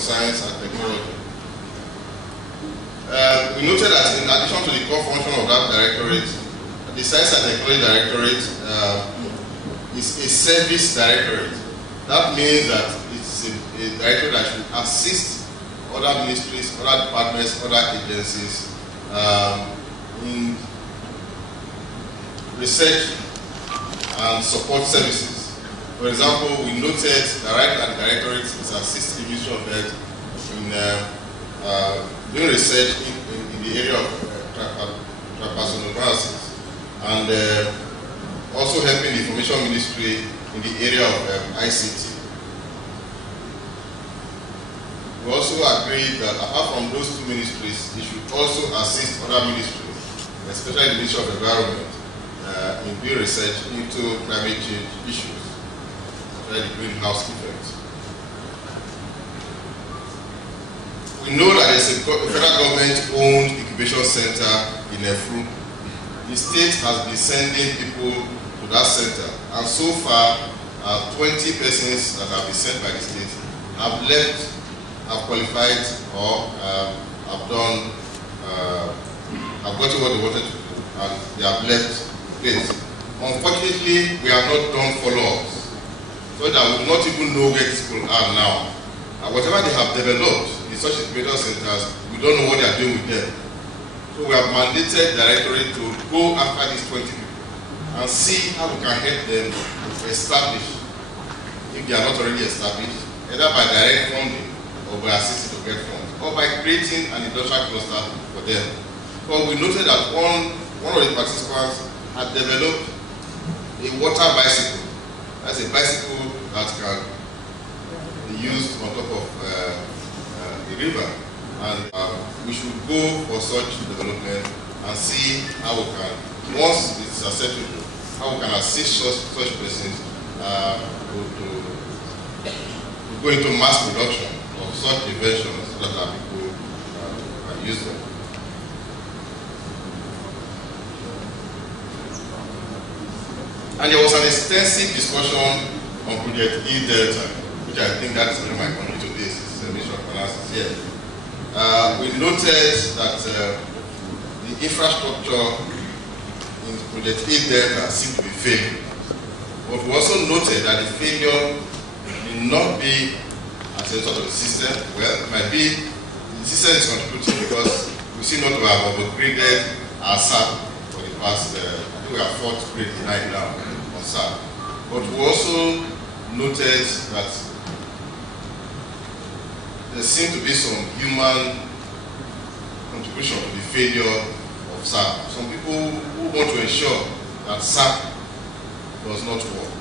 Science and Technology. We noted that in addition to the core function of that directorate, the Science and Technology Directorate is a service directorate. That means that it's a directorate that should assist other ministries, other departments, other agencies in research and support services. For example, we noted the right and directorate is assisting the Ministry of Health in doing research in the area of transpersonal violence, and also helping the Information Ministry in the area of ICT. We also agreed that apart from those two ministries, it should also assist other ministries, especially the Ministry of Environment, in doing research into climate change issues, like the greenhouse effect. We know that there's a federal government-owned incubation center in Efru. The state has been sending people to that center, and so far, 20 persons that have been sent by the state have left, have qualified, or have done, have gotten what they wanted to do, and they have left place. Unfortunately, we have not done follow-ups, so that we do not even know where these people are now. And whatever they have developed in such incubator centers, we don't know what they are doing with them. So we have mandated the Directorate to go after these 20 people and see how we can help them establish, if they are not already established, either by direct funding or by assisting to get funds, or by creating an industrial cluster for them. But we noted that one of the participants had developed a water bicycle. That's a bicycle that can be used on top of a river. And we should go for such development and see how we can, once it's acceptable, how we can assist such persons to go into mass production of such inventions so that our people can use them. And there was an extensive discussion on Project E-Delta, which I think that is where my community today is, Ministry of Finance is here. We noted that the infrastructure in Project E-Delta seemed to be failing. But we also noted that the failure may not be as a result of the system. Well, it might be the system is contributing because we seem not to have upgraded our SAP for the past, I think we are 4th grade 9 now on SAP. But we also noted that there seemed to be some human contribution to the failure of SAP. Some people who want to ensure that SAP does not work.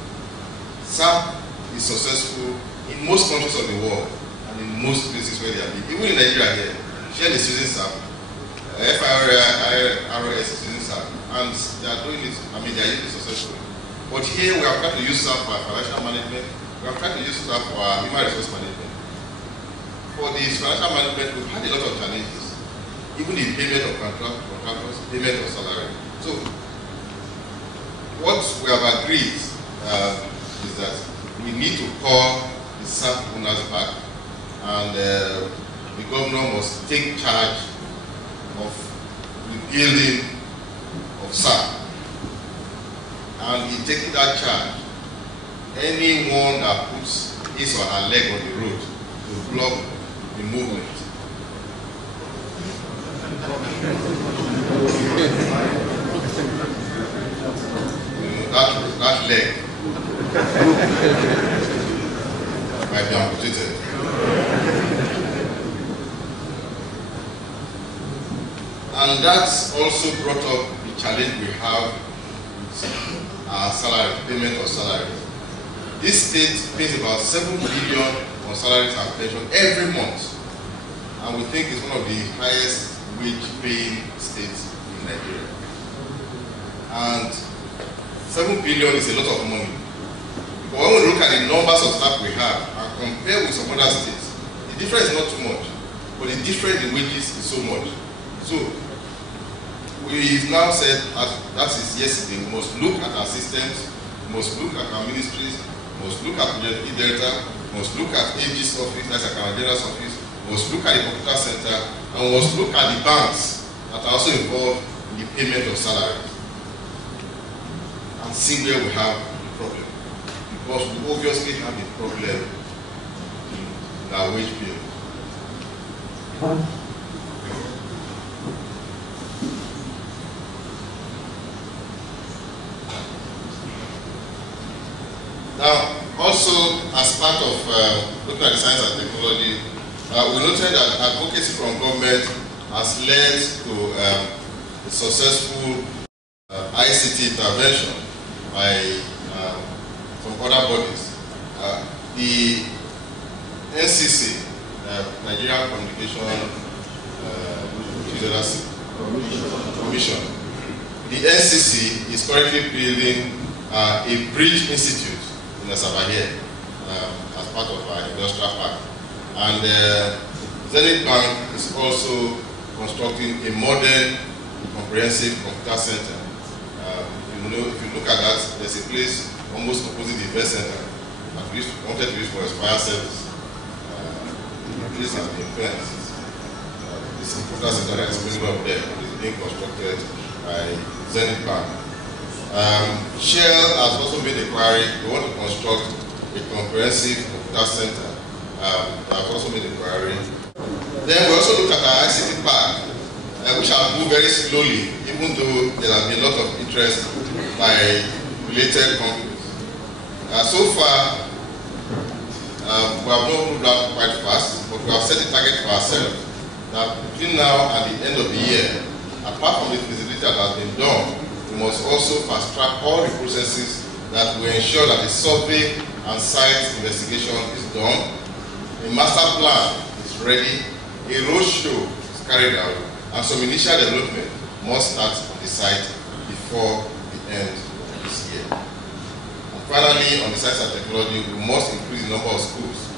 SAP is successful in most countries of the world and in most places where they are big. Even in Nigeria here, Shell is using SAP, FIRS is using SAP, and they are doing it, I mean, they are using it successfully. But here we have tried to use SAP for our financial management, we have tried to use SAP for our human resource management. For the financial management, we've had a lot of challenges, even the payment of contractors, payment of salary. So, what we have agreed is that we need to call the SAP owners back, and the governor must take charge of rebuilding of SAP. And in taking that charge, anyone that puts his or her leg on the road to block the movement that leg might be amputated. And that's also brought up the challenge we have with our salary, payment of salary. This state pays about 7 billion on salaries and pension every month. And we think it's one of the highest wage paying states in Nigeria. And 7 billion is a lot of money. But when we look at the numbers of staff we have and compare with some other states, the difference is not too much. But the difference in wages is so much. So we now said, that is yesterday, we must look at our systems, we must look at our ministries, we must look at Project E-Delta, we must look at AG's office, that's a Canadian's office, we must look at the computer center, and we must look at the banks that are also involved in the payment of salaries, and see where we have the problem. Because we obviously have a problem in our wage bill. Now, also as part of looking at the science and technology, we noted that advocacy from government has led to a successful ICT intervention by some other bodies. The NCC, Nigerian Communication Commission. The NCC is currently building a bridge institute in Asabahia as part of our industrial park. And Zenith Bank is also constructing a modern, comprehensive computer center. If you look at that, there's a place almost opposite the event center that we wanted to use for Aspire service. The place has been fenced. This computer center that is going up there is being constructed by Zenith Bank. Shell has also made inquiry. They want to construct a comprehensive computer center. They have also made inquiry. Then we also look at our ICT park, which has moved very slowly, even though there has been a lot of interest by related companies. So far, we have not moved out quite fast, but we have set a target for ourselves that between now and the end of the year, apart from the feasibility that has been done, we must also fast track all the processes that will ensure that the survey and site investigation is done, a master plan is ready, a roadshow is carried out, and some initial development must start on the site before the end of this year. And finally, on the science and technology, we must increase the number of schools